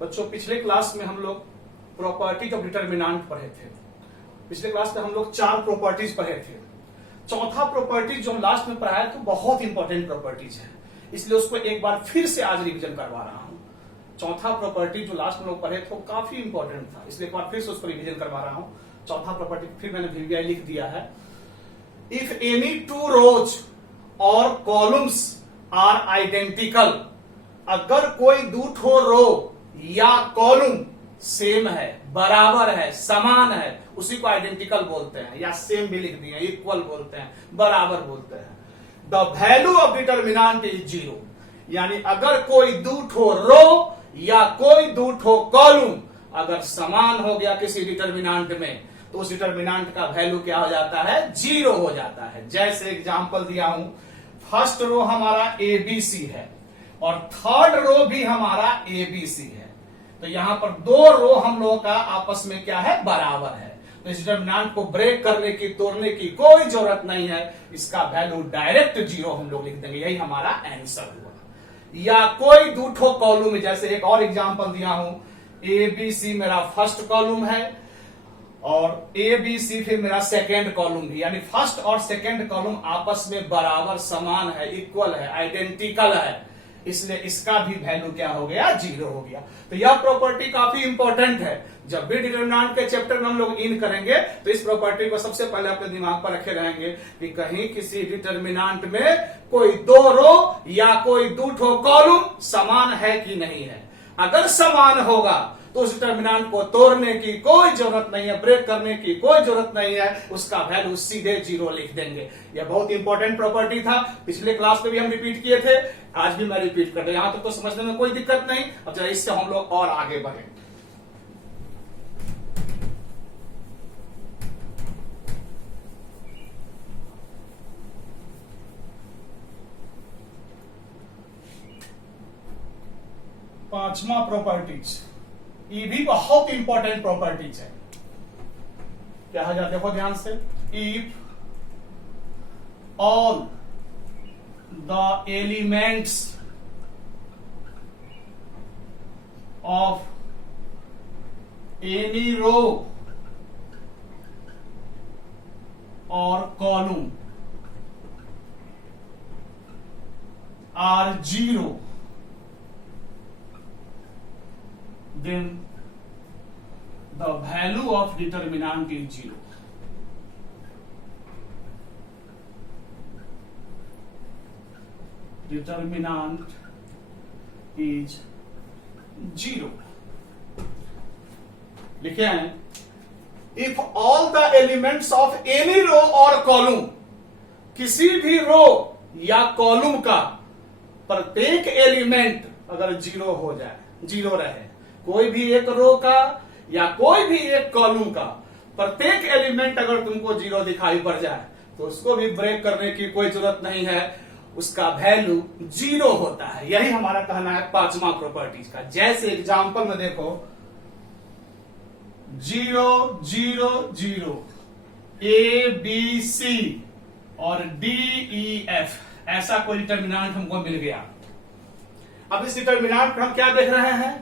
बच्चों पिछले क्लास में हम लोग प्रॉपर्टीज ऑफ डिटर्मिनेंट पढ़े थे। पिछले क्लास में हम लोग 4 प्रॉपर्टीज पढ़े थे। चौथा प्रॉपर्टीज जो हम लास्ट में पढ़ाया तो बहुत इंपॉर्टेंट प्रॉपर्टीज है, इसलिए उसको एक बार फिर से आज रिवीजन करवा रहा हूं। चौथा प्रॉपर्टी जो लास्ट में लोग पढ़े थे वो काफी इंपॉर्टेंट था, इसलिए एक बार फिर से उसको रिवीजन करवा रहा हूं। चौथा प्रॉपर्टी फिर मैंने VVI लिख दिया है। इफ एनी 2 रोज और कॉलम्स आर आइडेंटिकल, अगर कोई 2 ठो रो या कॉलम सेम है, बराबर है, समान है, उसी को आइडेंटिकल बोलते हैं, या सेम भी लिख दिए, इक्वल बोलते हैं, बराबर बोलते हैं। The value of determinant is 0, यानी अगर कोई 2 ठो रो या कोई 2 ठो कॉलम अगर समान हो गया किसी डिटर्मिनेंट में, तो उस डिटर्मिनेंट का वैल्यू क्या हो जाता है? 0 हो जाता है। जैसे एग्जांपल दिया हूं, फर्स्ट रो हमारा ABC है और थर्ड रो भी हमारा ABC है, तो यहां पर 2 रो हम लोगों का आपस में क्या है? बराबर है। तो इस डिटर्मिनेंट को ब्रेक करने की, तोड़ने की कोई जरूरत नहीं है, इसका वैल्यू डायरेक्ट 0 हम लोग लिख देंगे, यही हमारा आंसर हुआ। या कोई 2 ठो कॉलम है, जैसे एक और एग्जांपल दिया हूं, ABC मेरा फर्स्ट कॉलम है और ABC फिर मेरा सेकेंड कॉलम भी, यानी फर्स्ट और सेकेंड कॉलम आपस में बराबर, समान है, इक्वल है, आइडेंटिकल है, इसलिए इसका भी वैल्यू क्या हो गया? 0 हो गया। तो यह प्रॉपर्टी काफी इंपॉर्टेंट है। जब भी डिटर्मिनेंट के चैप्टर में हम लोग इन करेंगे तो इस प्रॉपर्टी को सबसे पहले अपने दिमाग पर रखे रहेंगे कि कहीं किसी डिटर्मिनेंट में कोई 2 रो या कोई 2 ठो कॉलम समान है कि नहीं है। अगर समान होगा तो उस डिटर्मिनेंट को तोड़ने की कोई जरूरत नहीं है, ब्रेक करने की कोई जरूरत नहीं है, उसका वैल्यू सीधे 0 लिख देंगे। यह बहुत इंपॉर्टेंट प्रॉपर्टी था, पिछले क्लास में भी हम रिपीट किए थे, आज भी मैं रिपीट कर रहा हूं। यहां तक तो समझने में कोई दिक्कत नहीं। अब जरा इससे हम लोग और आगे बढ़े। पांचवा प्रॉपर्टीज, ये भी बहुत इंपॉर्टेंट प्रॉपर्टीज है। क्या है? देखो ध्यान से, if all the elements of any row और column are 0, then the value of determinant is 0. Determinant is 0. लिखे हैं, if all the elements of any row or column, किसी भी रो या कॉलम का प्रत्येक एलिमेंट अगर 0 हो जाए, 0 रहे, कोई भी एक रो का या कोई भी एक कॉलम का प्रत्येक एलिमेंट अगर तुमको 0 दिखाई पड़ जाए तो उसको भी ब्रेक करने की कोई जरूरत नहीं है, उसका वैल्यू 0 होता है। यही हमारा कहना है पांचवा प्रॉपर्टीज का। जैसे एग्जांपल में देखो, 0 0 0 ABC और DEF, ऐसा कोई डिटर्मिनेंट हमको मिल गया। अब इस डिटर्मिनेंट पर हम क्या देख रहे हैं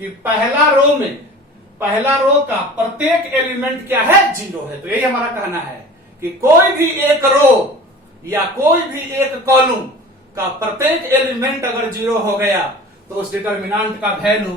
कि पहला रो का प्रत्येक एलिमेंट क्या है? 0 है। तो यही हमारा कहना है कि कोई भी एक रो या कोई भी एक कॉलम का प्रत्येक एलिमेंट अगर 0 हो गया तो उस डिटर्मिनेंट का वैल्यू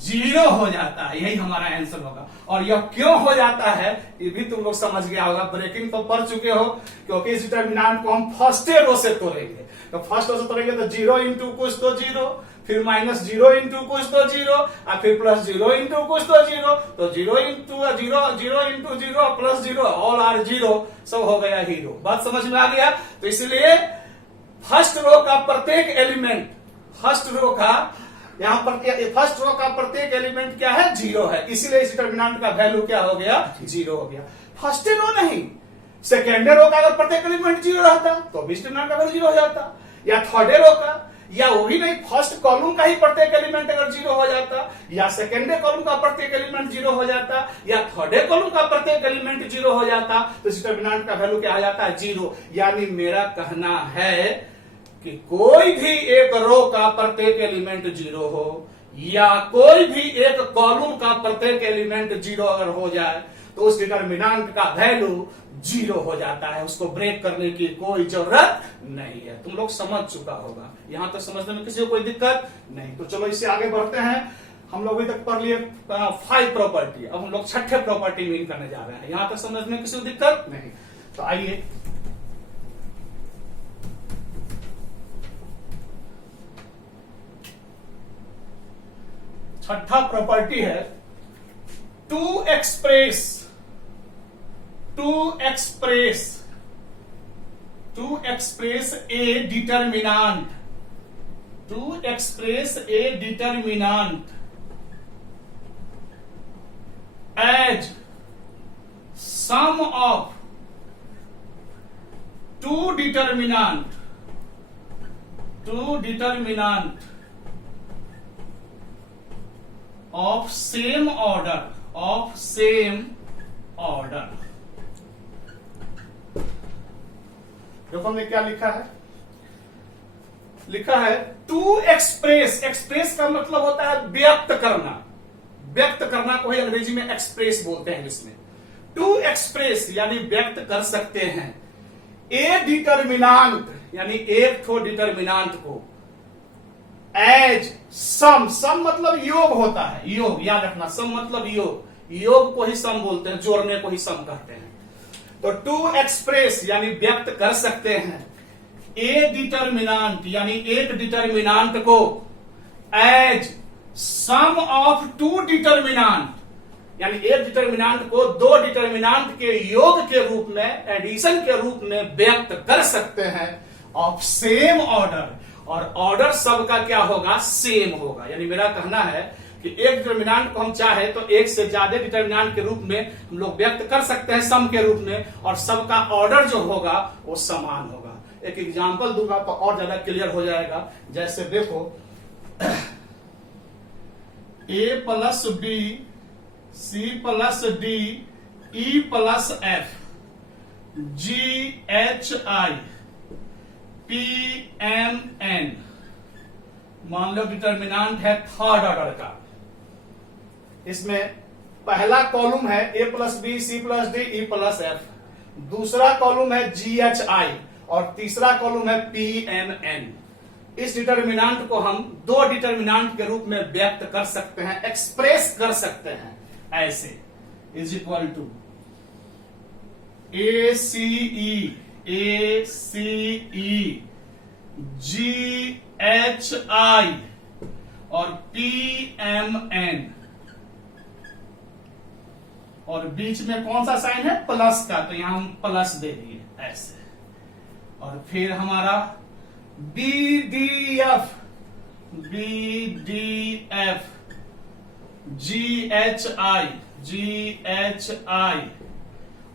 0 हो जाता है। यही हमारा आंसर होगा। और यह क्यों हो जाता है ये भी तुम लोग समझ गया होगा, ब्रेकिंग तो पढ़ चुके हो, क्योंकि इस डिटर्मिनेंट को हम फर्स्ट रो से तोड़ेंगे। तो फर्स्ट रो से तोड़ेंगे तो 0 इंटू कुछ तो 0, फिर -0 इंटू कुछ तो 0, और फिर +0 इंटू कुछ तो 0, तो 0 इंटू 0, 0 इंटू 0 +0, ऑल आर 0, सब हो गया हीरो। बात समझ में आ गया? तो इसलिए फर्स्ट रो का प्रत्येक एलिमेंट, फर्स्ट रो का प्रत्येक एलिमेंट क्या है? 0 है, इसीलिए इस डिटर्मिनेंट का वैल्यू क्या हो गया? 0 हो गया। फर्स्ट रो नहीं, सेकेंड रो का अगर प्रत्येक एलिमेंट 0 रहता तो भी डिटर्मिनेंट का वैल्यू 0 हो जाता, या थर्ड रो का, या वो भी नहीं, फर्स्ट कॉलम का ही प्रत्येक एलिमेंट अगर 0 हो जाता, या सेकेंड कॉलम का प्रत्येक एलिमेंट 0 हो जाता, या थर्ड कॉलम का प्रत्येक एलिमेंट 0 हो जाता, तो इस डिटर्मिनेंट का वैल्यू क्या हो जाता है? 0। यानी मेरा कहना है कि कोई भी एक रो का प्रत्येक एलिमेंट 0 हो या कोई भी एक कॉलम का प्रत्येक एलिमेंट 0 अगर हो जाए तो उस डिटर्मिनेंट का वैल्यू 0 हो जाता है। उसको ब्रेक करने की कोई जरूरत नहीं है। तुम लोग समझ चुका होगा, यहां तक समझने में किसी को कोई दिक्कत नहीं। तो चलो इससे आगे बढ़ते हैं। हम लोग अभी तक पढ़ लिए 5 प्रॉपर्टी, अब हम लोग 6ठे प्रॉपर्टी मीन करने जा रहे हैं। यहां तक समझने में किसी को दिक्कत नहीं। तो आइए छठा प्रॉपर्टी है to express a determinant as sum of two determinant of same order देखो हमने क्या लिखा है टू एक्सप्रेस का मतलब होता है व्यक्त करना को ही अंग्रेजी में एक्सप्रेस बोलते हैं। इसमें टू एक्सप्रेस यानी व्यक्त कर सकते हैं ए डिटर्मिनेंट यानी एक ठो डिटर्मिनेंट को एज सम मतलब योग होता है। योग याद रखना, सम मतलब योग को ही सम बोलते हैं, जोड़ने को ही सम कहते हैं। तो टू एक्सप्रेस यानी व्यक्त कर सकते हैं ए डिटर्मिनेंट यानी एक डिटर्मिनेंट को as sum of two determinant यानी एक डिटर्मिनेंट को दो डिटर्मिनेंट के योग के रूप में, एडिशन के रूप में व्यक्त कर सकते हैं ऑफ सेम ऑर्डर। और ऑर्डर सबका क्या होगा? सेम होगा। यानी मेरा कहना है कि एक डिटर्मिनेंट को हम चाहे तो एक से ज्यादा डिटर्मिनेंट के रूप में हम लोग व्यक्त कर सकते हैं सम के रूप में, और सबका ऑर्डर जो होगा वो समान होगा। एक एग्जांपल दूंगा तो और ज्यादा क्लियर हो जाएगा। जैसे देखो a plus B C plus D E plus F G H I P M N, मान लो डिटर्मिनेंट है थर्ड ऑर्डर का। इसमें पहला कॉलम है A plus B C plus D E plus F, दूसरा कॉलम है जी एच आई और तीसरा कॉलम है पी एम एन। इस डिटर्मिनेंट को हम दो डिटर्मिनेंट के रूप में व्यक्त कर सकते हैं, एक्सप्रेस कर सकते हैं ऐसे, is equal to A C E G H I और पी एम एन, और बीच में कौन सा साइन है? प्लस का, तो यहां हम प्लस दे दिए ऐसे। और फिर हमारा B D F G H I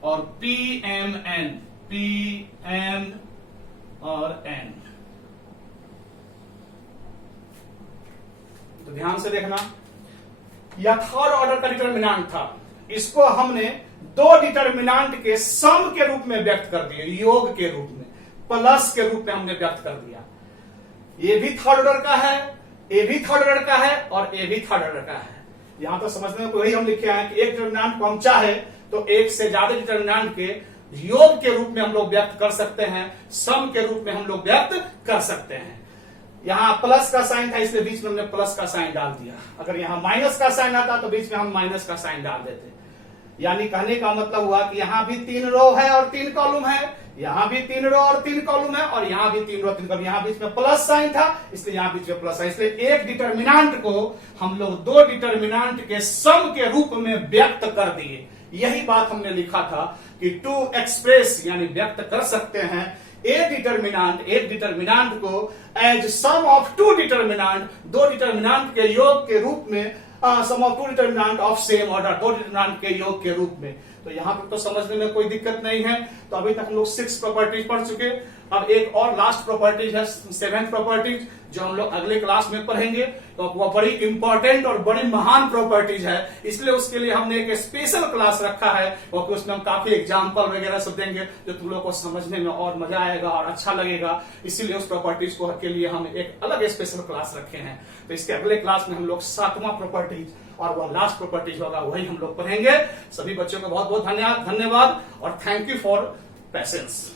और पी एम और एन। तो ध्यान से देखना, यह थर्ड ऑर्डर का डिटर्मिनेंट था। इसको हमने दो डिटर्मिनेंट के सम के रूप में व्यक्त कर दिए, योग के रूप में, प्लस के रूप में हमने व्यक्त कर दिया। ये भी थर्ड ऑर्डर का है, ए भी थर्ड ऑर्डर का है और ए भी थर्ड ऑर्डर का है। यहां तो समझने में वही हम लिखे हैं कि एक डिटर्मिनेंट को हम चाहे तो एक से ज्यादा डिटर्मिनेंट के योग के रूप में हम लोग व्यक्त कर सकते हैं, सम के रूप में हम लोग व्यक्त कर सकते हैं। यहां प्लस का साइन था इसलिए बीच में हमने प्लस का साइन डाल दिया। अगर यहां माइनस का साइन आता तो बीच में हम माइनस का साइन डाल देते। यानी कहने का मतलब हुआ कि यहां भी 3 रो है और 3 कॉलम है, यहां भी 3 रो और 3 कॉलम है, और यहां भी 3 रो 3 कॉलम। यहां बीच में प्लस साइन था इसलिए यहां बीच में प्लस है। इसलिए एक डिटर्मिनेंट को हम लोग दो डिटर्मिनेंट के सम के रूप में व्यक्त कर दिए। यही बात हमने लिखा था कि टू एक्सप्रेस यानी व्यक्त कर सकते हैं एक डिटर्मिनेंट को as sum of two determinant, दो डिटर्मिनेंट के योग के रूप में, sum of two determinant of same order, दो डिटर्मिनेंट के योग के रूप में। तो यहां पर तो समझने में कोई दिक्कत नहीं है। तो अभी तक हम लोग 6 प्रॉपर्टीज पढ़ चुके। अब एक और लास्ट प्रॉपर्टीज है, 7th प्रॉपर्टीज, जो हम लोग अगले क्लास में पढ़ेंगे। तो वो बड़ी इंपॉर्टेंट और बड़ी महान प्रॉपर्टीज है, इसलिए उसके लिए हमने एक स्पेशल क्लास रखा है, क्योंकि उसमें हम काफी एग्जाम्पल वगैरह सब देंगे जो तुम लोग को समझने में और मजा आएगा और अच्छा लगेगा। इसीलिए उस प्रॉपर्टीज को के लिए हम एक अलग स्पेशल क्लास रखे हैं। तो इसके अगले क्लास में हम लोग 7वां प्रॉपर्टीज और वह लास्ट प्रॉपर्टीज होगा, वही हम लोग पढ़ेंगे। सभी बच्चों को बहुत बहुत धन्यवाद और थैंक यू फॉर पेशेंस।